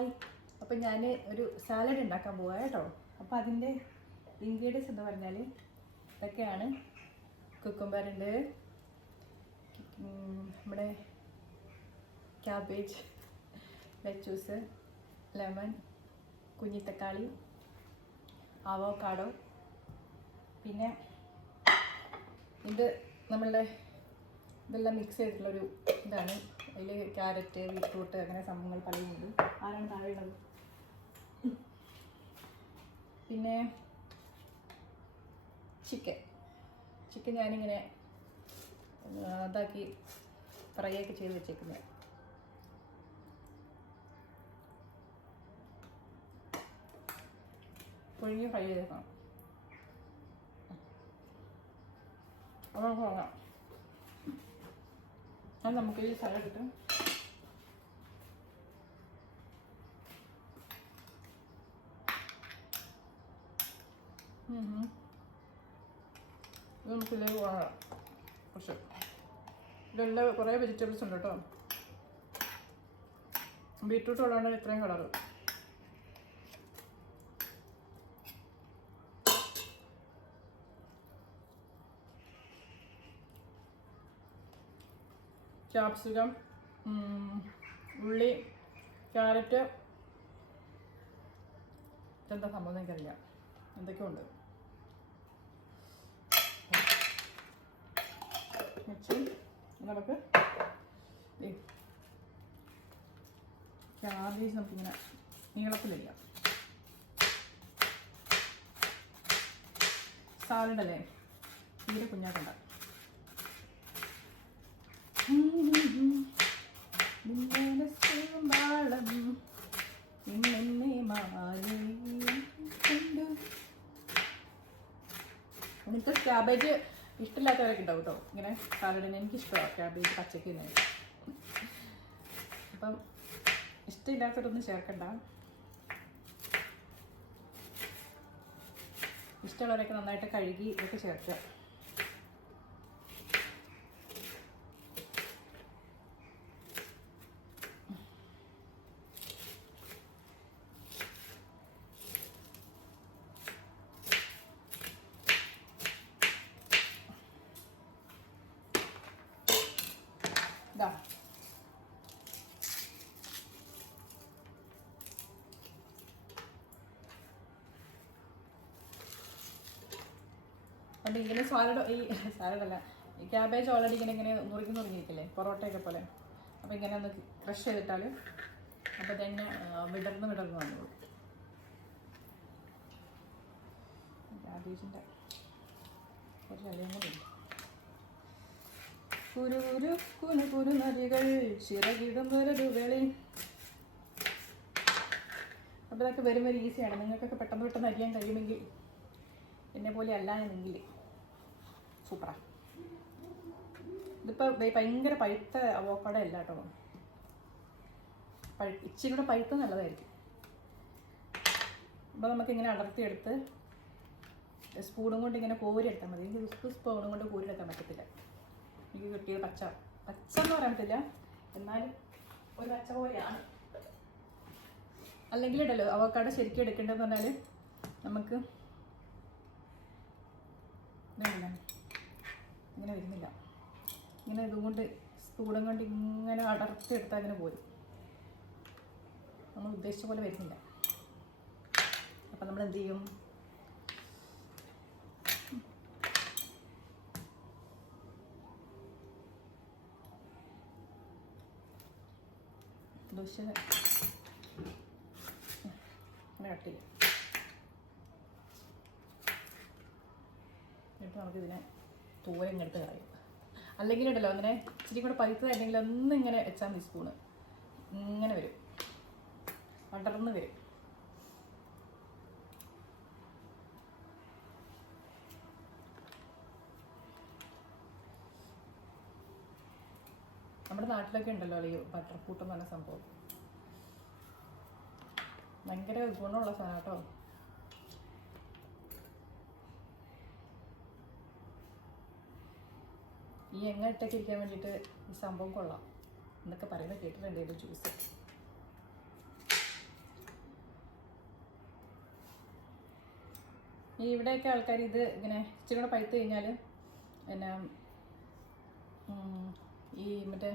Hi. അപ്പം ഞാൻ ഒരു സാലഡ് ഉണ്ടാക്കാൻ പോവാ കേട്ടോ. അപ്പം അതിന്റെ ഇൻഗ്രീഡിയൻസ് എന്ന് പറഞ്ഞാൽ ഇതൊക്കെയാണ്. കുക്കുംബർ ഉണ്ട്. നമ്മുടെ ക്യാബേജ് ലെച്ചൂസ് ലെമൺ കുഞ്ഞിത്തക്കാളി അവോക്കാഡോ പിന്നെ ഇത് നമ്മളുടെ ഇതെല്ലാം മിക്സ് ചെയ്തിട്ടുള്ളൊരു ഇതാണ്. അതിൽ ക്യാരറ്റ് ബീട്രൂട്ട് അങ്ങനെ സംഭവങ്ങൾ പലതുമുണ്ട് ആരാണ് താഴെയുള്ളത് പിന്നെ ചിക്കൻ. ചിക്കൻ ഞാനിങ്ങനെ ഇതാക്കി ഫ്രൈ ഒക്കെ ചെയ്ത് വെച്ചേക്കുന്നത് പുഴുങ്ങി ഫ്രൈ ചെയ്തേക്കണം. അപ്പോൾ നമുക്ക് വാങ്ങാം. അത് നമുക്ക് ഈ സ്ഥലം കിട്ടും. ഇത് നമുക്ക് ഇതിലേക്ക് വാങ്ങാം. കുറച്ച്. ഇതെല്ലാം കുറേ വെജിറ്റബിൾസ് ഉണ്ട് കേട്ടോ. ബീട്രൂട്ട് ഉള്ളതാണ് ഇത്രയും കളറ് ക്യാപ്സിക്കം ഉള്ളി ക്യാരറ്റ് എന്താ സംഭവം എനിക്കറിയാം എനിക്കറിയില്ല. എന്തൊക്കെയോ ഉണ്ട് വെച്ച് നമുക്ക് ക്യാബേജ് നമുക്കിങ്ങനെ നീളത്തിലില്ല സാലഡല്ലേ തീരെ കുഞ്ഞാക്കണ്ട നിന്നലസുമ്പാളം ഇന്നെന്നെ മാലയും കൊണ്ട് നിങ്ങൾക്ക് ക്യാബേജ് ഇഷ്ടമില്ലാത്തവരൊക്കെ ഉണ്ടാവും കേട്ടോ ഇങ്ങനെ സാലഡിന് എനിക്കിഷ്ടമാണ് ക്യാബേജ് പച്ചക്ക് തന്നെ. അപ്പം ഇഷ്ടമില്ലാത്തവരൊന്നും ചേർക്കണ്ട. ഇഷ്ടമുള്ളവരൊക്കെ നന്നായിട്ട് കഴുകി ഒക്കെ ചേർക്കുക ഇതാ അതുകൊണ്ട് ഇങ്ങനെ സാലഡ് ഈ സാലഡല്ല ഈ ക്യാബേജ് ഓൾറെഡി ഇങ്ങനെ ഇങ്ങനെ മുറിക്കുന്ന മുറിഞ്ഞിരിക്കില്ലേ പൊറോട്ടയൊക്കെ പോലെ. അപ്പോൾ ഇങ്ങനെ ഒന്ന് ക്രഷ് ചെയ്തിട്ടാൽ അപ്പോൾ തന്നെ വിടർന്ന് വിടർന്ന് വന്നോളൂ. ക്യാബേജിന്റെ ഒരു ഇലയും കൂടി ഉണ്ട്. കുരു കുരു കുനു കുരു നരികൾ വേളി അപ്പോൾ വരും വരും ഈസിയാണ് നിങ്ങൾക്കൊക്കെ പെട്ടെന്ന് പെട്ടെന്ന് അരിയാൻ കഴിയുമെങ്കിൽ എന്നെ പോലെ അല്ല എന്നെങ്കിൽ സൂപ്പറാ ഇതിപ്പോൾ ഭയങ്കര പഴുത്ത അവോക്കാട അല്ല കേട്ടോ. പഴു ഇച്ചിരി കൂടെ പഴുത്ത നല്ലതായിരിക്കും. അപ്പോൾ നമുക്കിങ്ങനെ അടർത്തിയെടുത്ത് സ്പൂണും കൊണ്ട് ഇങ്ങനെ കോരി എടുത്താൽ മതി. എനിക്ക് സ്പൂണും കൊണ്ട് കോരി എടുക്കാൻ പറ്റത്തില്ല. എനിക്ക് കിട്ടിയത് പച്ച. പച്ച എന്ന് പറയാൻ പറ്റില്ല. എന്നാലും ഒരു പച്ച പോലെയാണ്. അല്ലെങ്കിൽ ഇടല്ലോ അവക്കാട് ശരിക്കും എടുക്കേണ്ടതെന്ന് പറഞ്ഞാൽ നമുക്ക് ഇങ്ങനെ വരുന്നില്ല. ഇങ്ങനെ ഇതുകൊണ്ട് സ്പൂണും കൊണ്ട് ഇങ്ങനെ അടർത്തെടുത്താൽ അങ്ങനെ പോരും. നമ്മൾ ഉദ്ദേശിച്ച പോലെ വരുന്നില്ല. അപ്പം നമ്മൾ എന്ത് ചെയ്യും? ദോശ അങ്ങനെ കട്ട് ചെയ്യാം. എന്നിട്ട് നമുക്കിതിനെ തോരൻ എടുത്ത് കളയും അല്ലെങ്കിൽ ഉണ്ടല്ലോ അങ്ങനെ ഇച്ചിരി കൂടെ അല്ലെങ്കിൽ ഒന്ന് ഇങ്ങനെ വെച്ചാൽ മതി സ്പൂണ് ഇങ്ങനെ വരും. വളർന്ന് വരും. നമ്മുടെ നാട്ടിലൊക്കെ ഉണ്ടല്ലോ ഈ ബട്ടർ കൂട്ടം എന്ന് പറഞ്ഞ സംഭവം. ഭയങ്കര ഗുണമുള്ള സാധനം കേട്ടോ. ഈ എങ്ങ ഇട്ടൊക്കെ ഇരിക്കാൻ വേണ്ടിയിട്ട് ഈ സംഭവം കൊള്ളാം. എന്നൊക്കെ പറയുന്നത് കേട്ടിട്ടുണ്ട് ഇത് ജ്യൂസ് ഈ ഇവിടെയൊക്കെ ആൾക്കാർ ഇത് ഇങ്ങനെ ഇച്ചിരി കൂടെ പഴുത്ത് കഴിഞ്ഞാൽ പിന്നെ ഈ മറ്റേ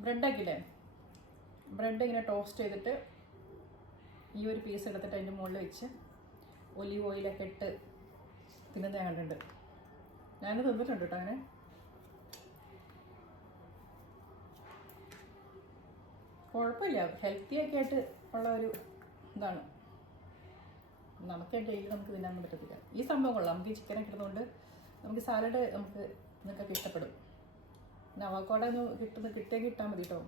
ബ്രെഡൊക്കെ ഇല്ലേ ബ്രെഡ് ഇങ്ങനെ ടോസ്റ്റ് ചെയ്തിട്ട് ഈ ഒരു പീസ് എടുത്തിട്ട് അതിന്റെ മുകളിൽ വെച്ച് ഒലിവ് ഓയിലൊക്കെ ഇട്ട് തിന്നുന്നത് ഞാൻ ഞാൻ തിന്നിട്ടുണ്ട് കേട്ടോ അങ്ങനെ. കുഴപ്പമില്ല. ഹെൽത്തി ഒക്കെ ആയിട്ട് ഉള്ള ഒരു ഇതാണ്. നമുക്ക് ഡെയിലി നമുക്ക് തിന്നാൻ പറ്റത്തില്ല. ഈ സംഭവം കൊള്ളാം. നമുക്ക് ഈ ചിക്കനൊക്കെ ഇടുന്നതുകൊണ്ട് നമുക്ക് സാലഡ് നമുക്ക് നിങ്ങൾക്കൊക്കെ ഇഷ്ടപ്പെടും. പിന്നെ അവക്കോടെ ഒന്ന് കിട്ടുന്ന കിട്ടിയാൽ കിട്ടാൻ മതി കേട്ടോ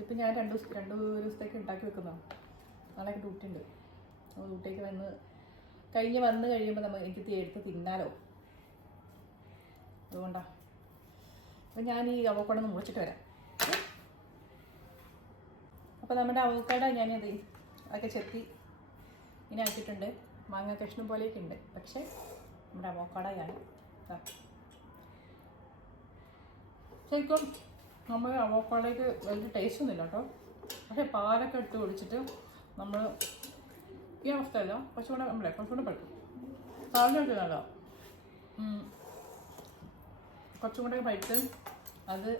ഇപ്പം ഞാൻ രണ്ട് ദിവസം രണ്ട് ദിവസത്തേക്ക് ഉണ്ടാക്കി വെക്കുന്നതാണ് നാളെ ഡ്യൂട്ടി ഉണ്ട്. അപ്പോൾ ഡ്യൂട്ടിക്ക് വന്ന് കഴിഞ്ഞ് വന്ന് കഴിയുമ്പോൾ നമ്മൾ എനിക്ക് എടുത്ത് തിന്നാലോ. അതുകൊണ്ടാ. അപ്പം ഞാൻ ഈ അവക്കോടെ ഒന്ന് മുറിച്ചിട്ട് വരാം. അപ്പോൾ നമ്മുടെ അവക്കാട ഞാനത് അതൊക്കെ ചെത്തി ഇങ്ങനെ ആക്കിയിട്ടുണ്ട്. മാങ്ങ കഷ്ണം പോലെയൊക്കെ ഉണ്ട്. പക്ഷേ നമ്മുടെ അവക്കടയാണ്. ശരിക്കും നമ്മൾ അവക്കാടയ്ക്ക് വലിയ ടേസ്റ്റ് ഒന്നുമില്ല കേട്ടോ. പക്ഷേ പാലൊക്കെ ഇട്ട് ഒഴിച്ചിട്ട് നമ്മൾ ഈ അവസ്ഥയല്ല. കുറച്ചുകൂടെ നമ്മളെ കുറച്ചുകൂടെ പറ്റും പാലിനൊക്കെ നല്ല കുറച്ചും കൂടെ പഴുത്ത് അത്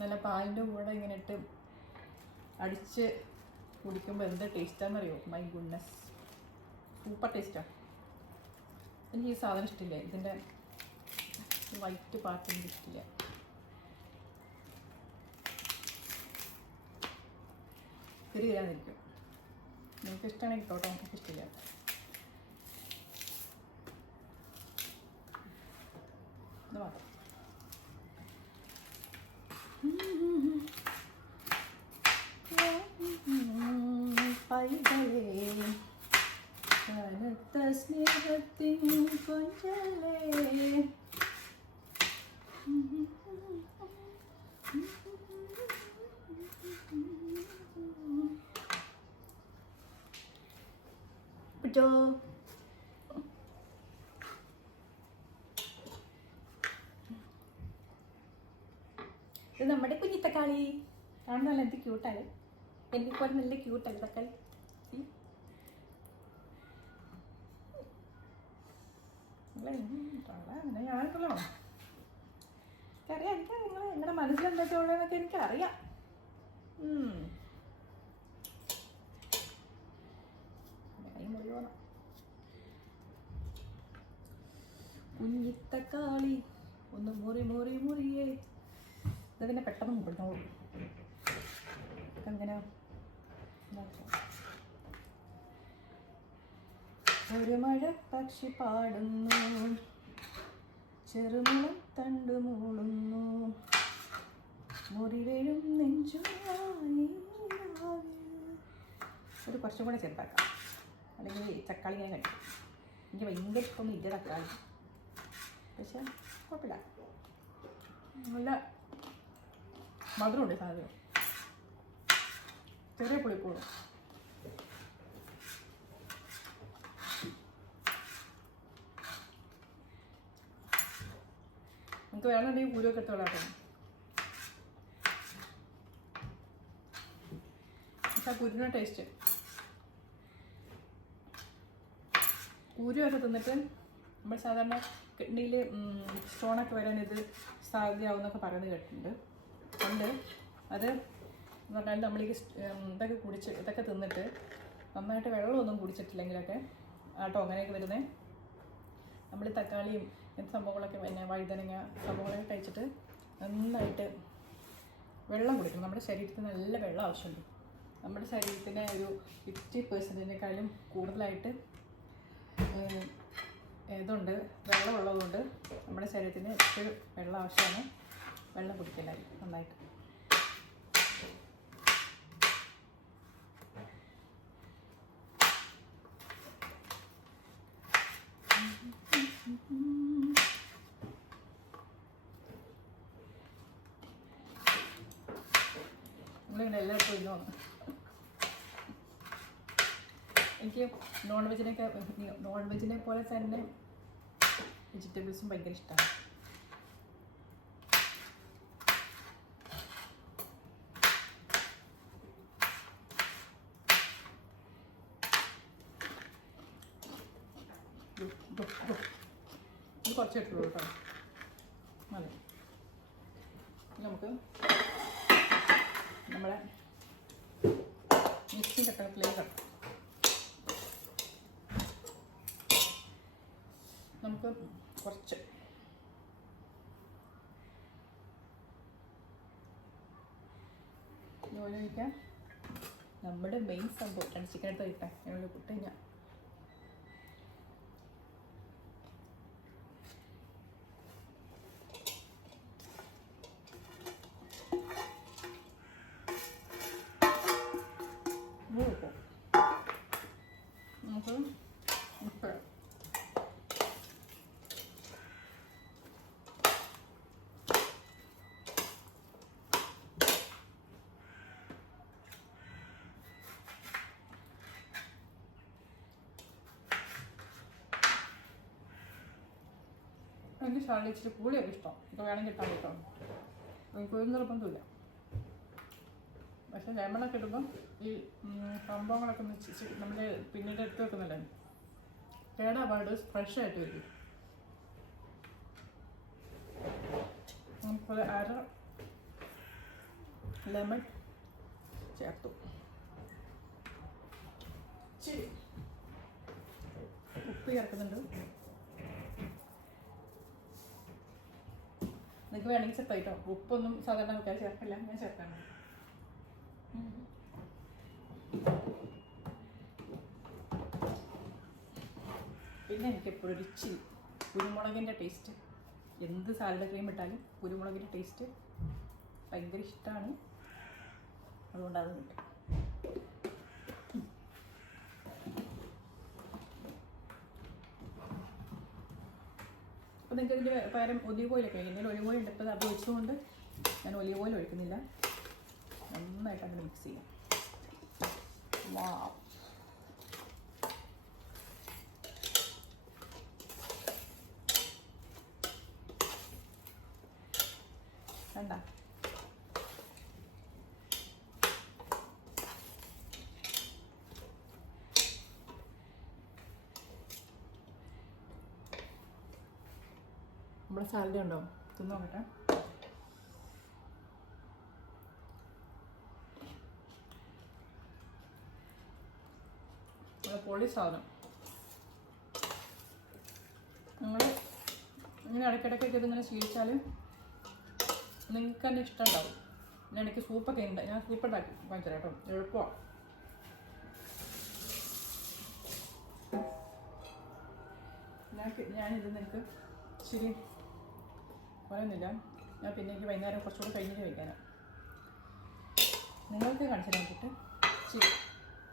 നല്ല പാലിന്റെ കൂടെ ഇങ്ങനെ ഇട്ട് അടിച്ച് കുടിക്കുമ്പോൾ എന്ത് ടേസ്റ്റാണെന്നറിയോ മൈ ഗുഡ്നസ് സൂപ്പർ ടേസ്റ്റാണ് എനിക്ക് ഈ സാധനം ഇഷ്ടമില്ല. ഇതിന്റെ വൈറ്റ് പാർട്ട് എനിക്ക് ഇഷ്ടമില്ല. തിരി തരാന്നിരിക്കും നിങ്ങൾക്ക് ഇഷ്ടമാണെങ്കിൽ കേട്ടോ നമുക്ക് ഇഷ്ടമില്ല ഇത് മാത്രം പൈതലേ കനത്ത സ്നേഹത്തിൻ കൊഞ്ചലേ. പിടിച്ചോ ഇത് നമ്മുടെ കുഞ്ഞി തക്കാളി. കാണുന്ന നല്ല എന്ത് ക്യൂട്ടല്ലേ എനിക്ക് പോലെ നല്ല ക്യൂട്ടല്ലേ തക്കാളി. ഞാനല്ലോ എനിക്കറിയാം എനിക്ക് നിങ്ങൾ നിങ്ങളുടെ മനസ്സിലെന്താ ഉള്ളതെന്നൊക്കെ എനിക്കറിയാം ഉം. കൈ മുറി പോണം കുഞ്ഞിത്തക്കാളി ഒന്ന് മുറി മുറി മുറിയേ. ഇതിനെ പെട്ടെന്ന് മുറിഞ്ഞോളൂ അങ്ങനെ ഒരു മഴ പക്ഷി പാടുന്നു. ചെറുമുളം തണ്ടു മൂളുന്നു. മുറിവേഴും നെഞ്ചുമായി ഒരു കുറച്ചും കൂടെ ചെറുതാക്കാം. അല്ലെങ്കിൽ തക്കാളി ഞാൻ കഴിക്കും എനിക്ക് ഭയങ്കര ഇഷ്ടമൊന്നും ഇല്ല തക്കാളി. പക്ഷേ കുഴപ്പമില്ല. നല്ല മധുരമുണ്ട് സാധനം. ചെറിയ പുളിപ്പൂളും നമുക്ക് വേണമെന്നുണ്ടെങ്കിൽ കുരുവൊക്കെ എടുത്തോളാട്ടോ പക്ഷെ ആ കുരുവിന്റെ ടേസ്റ്റ്. കുരുവൊക്കെ തിന്നിട്ട് നമ്മൾ സാധാരണ കിഡ്നിയിൽ സ്റ്റോണൊക്കെ വരാൻ ഇത് സാധ്യമാവുമെന്നൊക്കെ പറയുന്നത് കേട്ടിട്ടുണ്ട്. ഉണ്ട്. അത് എന്ന് പറഞ്ഞാൽ നമ്മൾ ഈ ഇതൊക്കെ കുടിച്ച് ഇതൊക്കെ തിന്നിട്ട് നന്നായിട്ട് വെള്ളമൊന്നും കുടിച്ചിട്ടില്ലെങ്കിലൊക്കെ ആട്ടോ അങ്ങനെയൊക്കെ വരുന്നത് നമ്മൾ തക്കാളിയും ഇങ്ങനത്തെ സംഭവങ്ങളൊക്കെ പിന്നെ വഴുതനങ്ങ സംഭവങ്ങളൊക്കെ കഴിച്ചിട്ട് നന്നായിട്ട് വെള്ളം കുടിക്കണം. നമ്മുടെ ശരീരത്തിന് നല്ല വെള്ളം ആവശ്യമുണ്ട്. നമ്മുടെ ശരീരത്തിന് ഒരു ഫിഫ്റ്റി പെർസെന്റിനേക്കാളും കൂടുതലായിട്ട് ഇതുണ്ട്. വെള്ളമുള്ളതുകൊണ്ട് നമ്മുടെ ശരീരത്തിന് എപ്പോഴും വെള്ളം ആവശ്യമാണ്. വെള്ളം കുടിക്കലായി നന്നായിട്ട്. നമ്മളിങ്ങനെ എനിക്ക് നോൺ വെജിനൊക്കെ നോൺ വെജിനെ പോലെ തന്നെ വെജിറ്റബിൾസും ഭയങ്കര ഇഷ്ടമാണ് ഇത് കുറച്ച് ഇട്ടുള്ളൂ കേട്ടോ. മതി. നമുക്ക് നമ്മുടെ മിക്സിന്റെ കട്ടത്തിലേക്ക് കിടക്കാം. നമുക്ക് കുറച്ച്. ഒഴിക്കാം നമ്മുടെ മെയിൻ സംഭവം. ചിക്കൻ എടുത്ത് കിട്ടാൻ ഞങ്ങൾ കുട്ടി കഴിഞ്ഞാൽ എനിക്ക് ഷാളി ഇച്ചിരി പുളിയൊക്കെ ഇഷ്ടം. ഇപ്പോൾ വേണമെങ്കിൽ ഇട്ടാൽ കേട്ടോ. നമുക്ക് ഒരു നിർബന്ധമില്ല പക്ഷെ ലെമണൊക്കെ ഇടുമ്പം ഈ സംഭവങ്ങളൊക്കെ ഒന്ന് നമ്മൾ പിന്നീട് എടുത്ത് വെക്കുന്നില്ലേ? കേടാപാട് ഫ്രഷ് ആയിട്ട് വരും. നമുക്കൊരു അര ലെമൺ ചേർത്തു. ഉപ്പ് ചേർക്കുന്നുണ്ട്. നിങ്ങൾക്ക് വേണമെങ്കിൽ ചെറുതായിട്ടോ ഉപ്പൊന്നും സാധാരണ ആൾക്കാർ ചേർക്കില്ല. ഞാൻ ചേർക്കാണ് പിന്നെ എനിക്ക് എപ്പോഴും ഒരു ഇച്ചിരി കുരുമുളകിന്റെ ടേസ്റ്റ് എന്ത് സാലഡ് ക്രീം ഇട്ടാലും കുരുമുളകിന്റെ ടേസ്റ്റ് ഭയങ്കര ഇഷ്ടമാണ് അതുകൊണ്ട് അത് കിട്ടും അപ്പോൾ നിങ്ങൾക്ക് ഇതിന്റെ പകരം ഒലിവ് ഓയിലൊക്കെ എന്റെ ഒലിവ് ഓയിൽ ഉണ്ട് ഇപ്പോൾ അത് ഒഴിച്ചുകൊണ്ട് ഞാൻ ഒലിവ് ഓയിൽ ഒഴിക്കുന്നില്ല. നന്നായിട്ട് അങ്ങനെ മിക്സ് ചെയ്യാം. വാ കണ്ട? നമ്മുടെ സാലഡ് ഉണ്ടോ? തിന്നോക്കട്ടെ പൊളി സാധനം. നിങ്ങൾ ഇങ്ങനെ ഇടയ്ക്കിടയ്ക്കൊക്കെ ഇതിങ്ങനെ ശീലിച്ചാൽ നിങ്ങൾക്ക് തന്നെ ഇഷ്ടം ഉണ്ടാവും ഞാൻ എനിക്ക് സൂപ്പൊക്കെ ഉണ്ട് ഞാൻ സൂപ്പ് ഉണ്ടാക്കി കാണിച്ചു കേട്ടോ. എളുപ്പമാണ് ഞാൻ ഞാനിത് നിങ്ങൾക്ക് ശരി പറയുന്നില്ല. ഞാൻ പിന്നെ എനിക്ക് വൈകുന്നേരം കുറച്ചുകൂടെ കഴിഞ്ഞിട്ട് കഴിക്കാനാണ് നിങ്ങൾക്ക് കാണിച്ചു നോക്കിയിട്ട് ശരി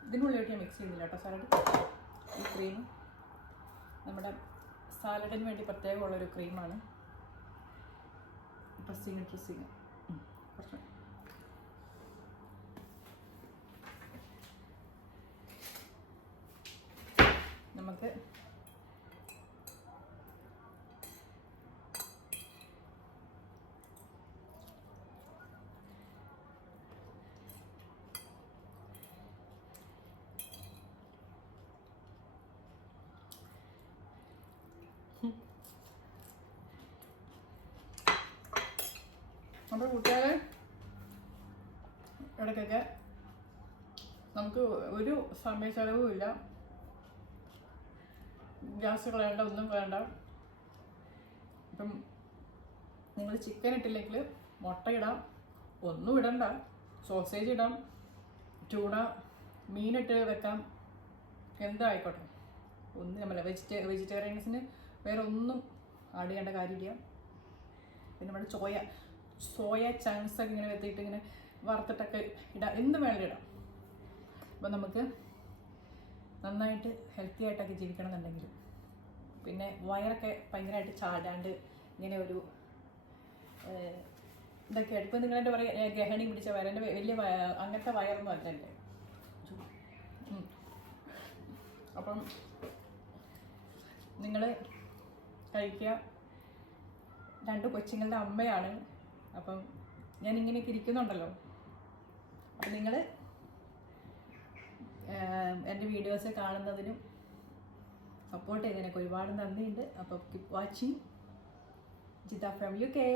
ഇതിനുള്ളിലോട്ട് ഞാൻ മിക്സ് ചെയ്യുന്നില്ല കേട്ടോ. സാലഡ് ഈ ക്രീം നമ്മുടെ സാലഡിന് വേണ്ടി പ്രത്യേകമുള്ളൊരു ക്രീമാണ് ഡ്രസ്സിങ് ഡ്രസ്സിങ് കുറച്ച്. നമുക്ക് നമ്മുടെ കൂട്ടുകാരെ ഇടയ്ക്കൊക്കെ നമുക്ക് ഒരു സമയ ചെലവുമില്ല ഗ്യാസ് കളയേണ്ട ഒന്നും വേണ്ട. ഇപ്പം നിങ്ങൾ ചിക്കൻ ഇട്ടില്ലെങ്കിൽ മുട്ട ഇടാം ഒന്നും ഇടണ്ട. സോസേജ് ഇടാം ചൂട മീനിട്ട് വെക്കാം. എന്തായിക്കോട്ടെ ഒന്നും നമ്മളെ വെജിറ്റേ വെജിറ്റേറിയൻസിന് വേറെ ഒന്നും ആഡ് ചെയ്യേണ്ട കാര്യമില്ല. പിന്നെ നമ്മുടെ ചോയ സോയ ചങ്ക്സ് ഒക്കെ ഇങ്ങനെ വെത്തിയിട്ട് ഇങ്ങനെ വറുത്തിട്ടൊക്കെ ഇടാം. എന്ത് വേണമെങ്കിലും ഇടാം. അപ്പോൾ നമുക്ക് നന്നായിട്ട് ഹെൽത്തി ആയിട്ടൊക്കെ ജീവിക്കണം എന്നുണ്ടെങ്കിലും പിന്നെ വയറൊക്കെ ഭയങ്കരമായിട്ട് ചാടാണ്ട് ഇങ്ങനെ ഒരു ഇതൊക്കെ ഇപ്പം നിങ്ങളെന്റെ പറയുക ഗഹണി പിടിച്ച എന്റെ വലിയ അങ്ങനത്തെ വയറൊന്നും അല്ല എന്റെ അപ്പം നിങ്ങൾ കഴിക്കുക. രണ്ട് കൊച്ചുങ്ങളുടെ അമ്മയാണ് അപ്പം ഞാൻ ഇങ്ങനെയൊക്കെ ഇരിക്കുന്നുണ്ടല്ലോ. അപ്പം നിങ്ങൾ എന്റെ വീഡിയോസ് കാണുന്നതിനും സപ്പോർട്ട് ചെയ്തതിനൊക്കെ ഒരുപാട് നന്ദിയുണ്ട്. അപ്പോൾ keep watching Jitha from U K